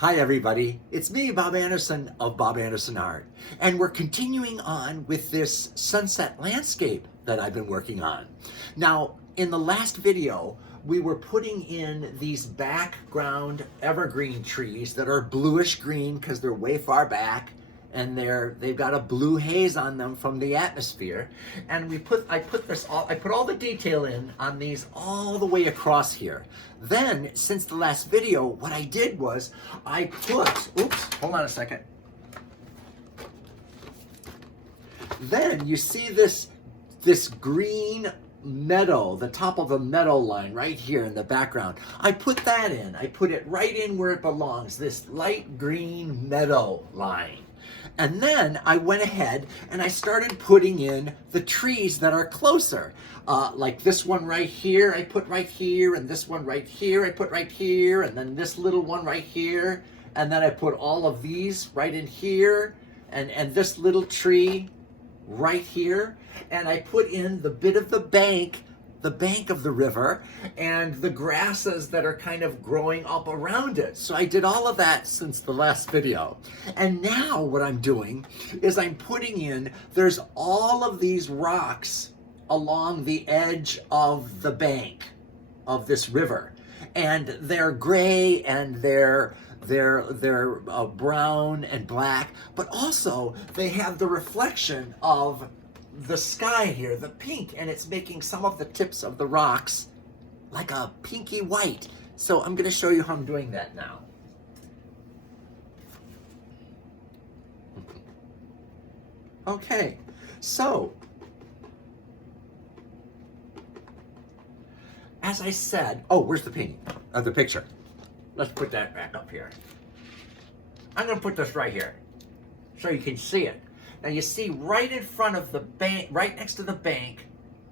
Hi everybody, it's me, Bob Anderson of Bob Anderson Art, and we're continuing on with this sunset landscape that I've been working on. Now, in the last video, we were putting in these background evergreen trees that are bluish green because they're way far back, and they've got a blue haze on them from the atmosphere. And I put all the detail in on these all the way across here. Then, since the last video, what I did was hold on a second. Then you see this green meadow, the top of a meadow line right here in the background. I put that in. I put it right in where it belongs, this light green meadow line. And then I went ahead and I started putting in the trees that are closer. Like this one right here, I put right here, and this one right here, I put right here, and then this little one right here. And then I put all of these right in here, and this little tree right here. And I put in the bit of the bank of the river, and the grasses that are kind of growing up around it. So I did all of that since the last video. And now what I'm doing is I'm putting in, there's all of these rocks along the edge of the bank of this river. And they're gray and they're brown and black, but also they have the reflection of the sky here, the pink, and it's making some of the tips of the rocks like a pinky white. So I'm going to show you how I'm doing that now. Okay, so as I said, where's the painting of the picture? Let's put that back up here. I'm going to put this right here so you can see it. Now you see right in front of the bank, right next to the bank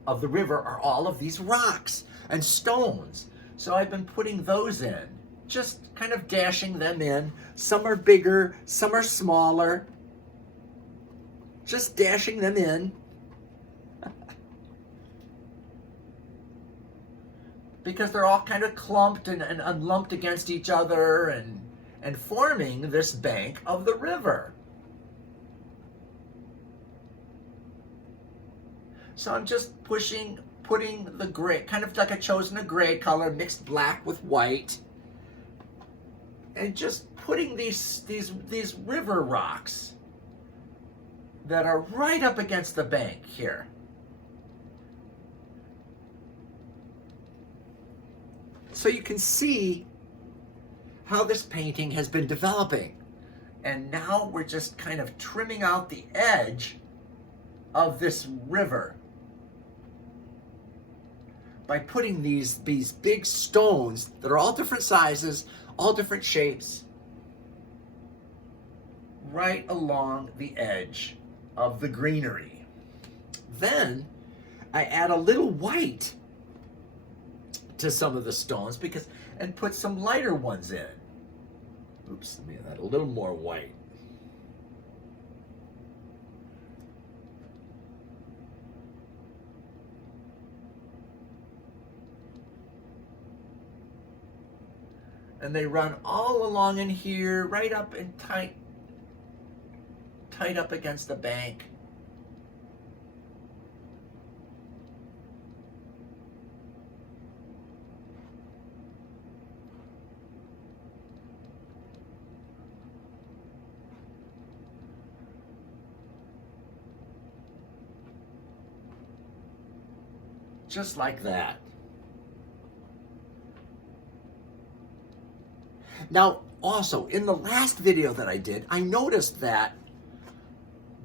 of the river are all of these rocks and stones. So I've been putting those in, just kind of dashing them in. Some are bigger, some are smaller. Just dashing them in. Because they're all kind of clumped and lumped against each other and forming this bank of the river. So I'm just putting the gray, kind of like I've chosen a gray color, mixed black with white, and just putting these river rocks that are right up against the bank here. So you can see how this painting has been developing. And now we're just kind of trimming out the edge of this river by putting these big stones that are all different sizes, all different shapes, right along the edge of the greenery. Then I add a little white to some of the stones and put some lighter ones in. Oops, let me add a little more white. And they run all along in here, right up and tight up against the bank. Just like that. Now, also, in the last video that I did, I noticed that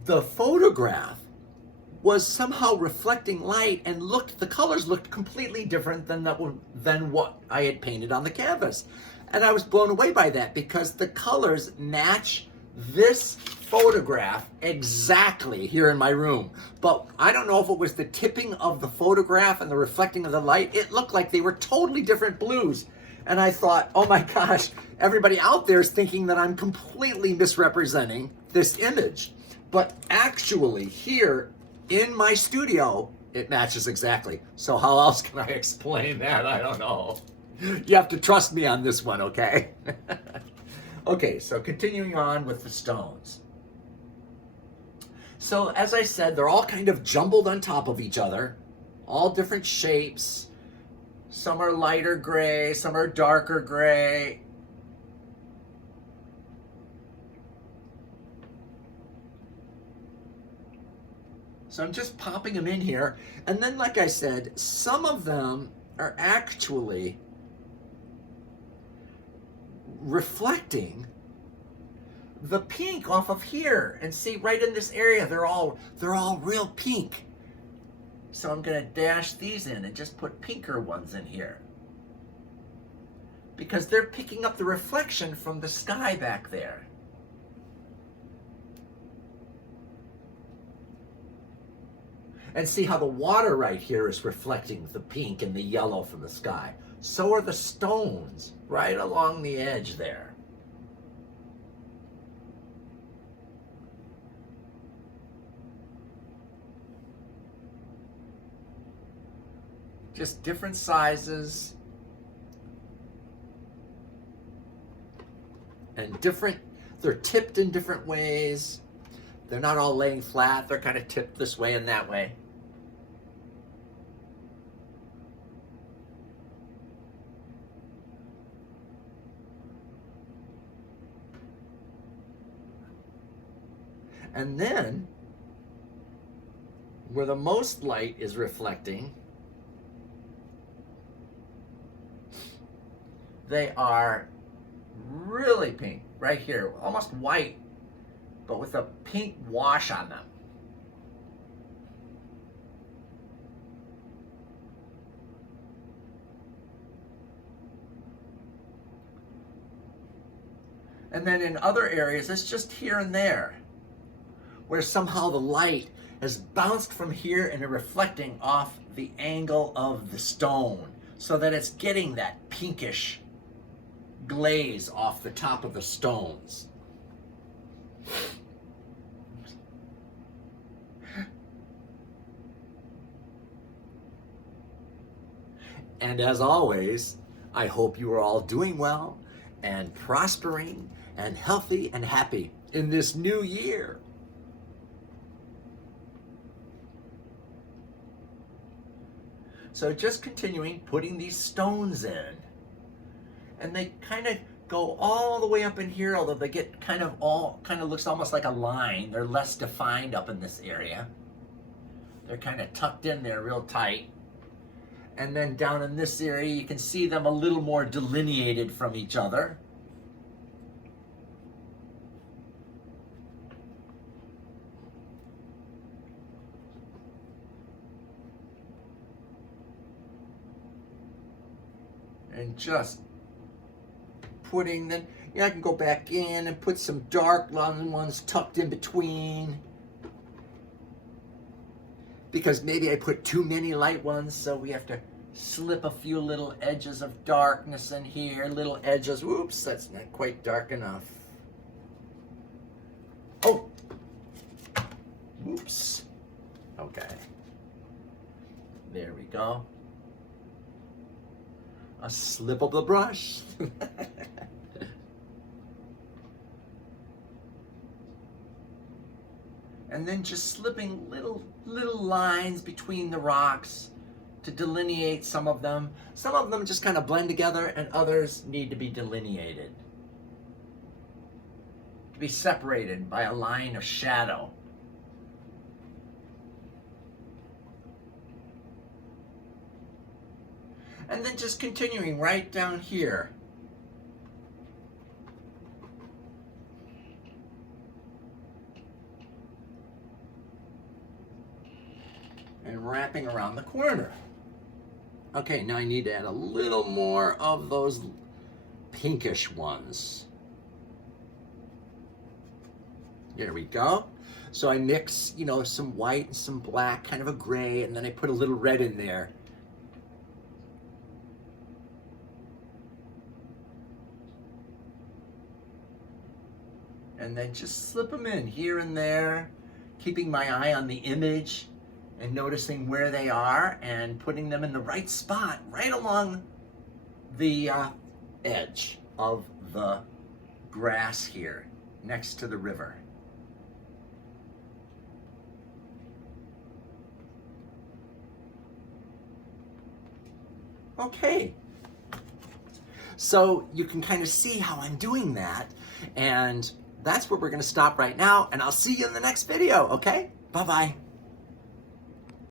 the photograph was somehow reflecting light and the colors looked completely different than what I had painted on the canvas. And I was blown away by that because the colors match this photograph exactly here in my room. But I don't know if it was the tipping of the photograph and the reflecting of the light. It looked like they were totally different blues. And I thought, oh my gosh, everybody out there is thinking that I'm completely misrepresenting this image. But actually, here in my studio, it matches exactly. So how else can I explain that? I don't know. You have to trust me on this one, okay? Okay, so continuing on with the stones. So as I said, they're all kind of jumbled on top of each other, all different shapes. Some are lighter gray, some are darker gray. So I'm just popping them in here. And then, like I said, some of them are actually reflecting the pink off of here. And see, right in this area, they're all real pink. So I'm gonna dash these in and just put pinker ones in here, because they're picking up the reflection from the sky back there. And see how the water right here is reflecting the pink and the yellow from the sky. So are the stones right along the edge there. Just different sizes and they're tipped in different ways. They're not all laying flat, they're kind of tipped this way and that way. And then, where the most light is reflecting, they are really pink, right here, almost white, but with a pink wash on them. And then in other areas, it's just here and there, where somehow the light has bounced from here and reflecting off the angle of the stone, so that it's getting that pinkish glaze off the top of the stones. And as always, I hope you are all doing well and prospering and healthy and happy in this new year. So just continuing putting these stones in. And they kind of go all the way up in here, although they get kind of looks almost like a line. They're less defined up in this area. They're kind of tucked in there real tight. And then down in this area, you can see them a little more delineated from each other. And just putting them, I can go back in and put some dark ones tucked in between, because maybe I put too many light ones, so we have to slip a few little edges of darkness in here, little edges. Whoops, that's not quite dark enough. Oh, whoops. Okay, there we go. A slip of the brush. And then just slipping little lines between the rocks to delineate some of them. Some of them just kind of blend together, and others need to be delineated, to be separated by a line of shadow. And then just continuing right down here. And wrapping around the corner. Okay, now I need to add a little more of those pinkish ones. There we go. So I mix, some white and some black, kind of a gray, and then I put a little red in there. And then just slip them in here and there, keeping my eye on the image and noticing where they are and putting them in the right spot, right along the edge of the grass here next to the river. Okay. So you can kind of see how I'm doing that, and that's where we're going to stop right now, and I'll see you in the next video, okay? Bye-bye.